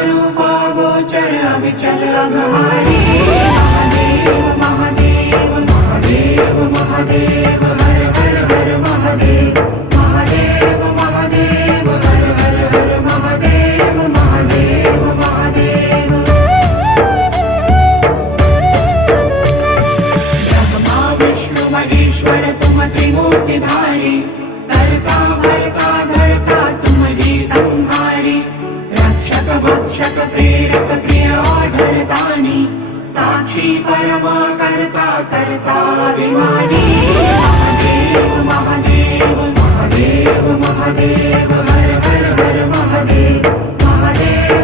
रूपा गोचर अविचल अघहारी। महादेव महादेव महादेव महादेव हर हर हर महादेव। महादेव महादेव हर हर हर महादेव। महादेव महादेव। ब्रह्मा विष्णु महेश्वर तुम त्रिमूर्तिधारी। करता भरता धरता तुम जी संहारी। रक्षक भक्षक प्रेरक प्रिय आढरतानी। साक्षी परमा करता करता अभिमानी। महादेव महादेव महादेव महादेव हर हर हर महादेव। महादेव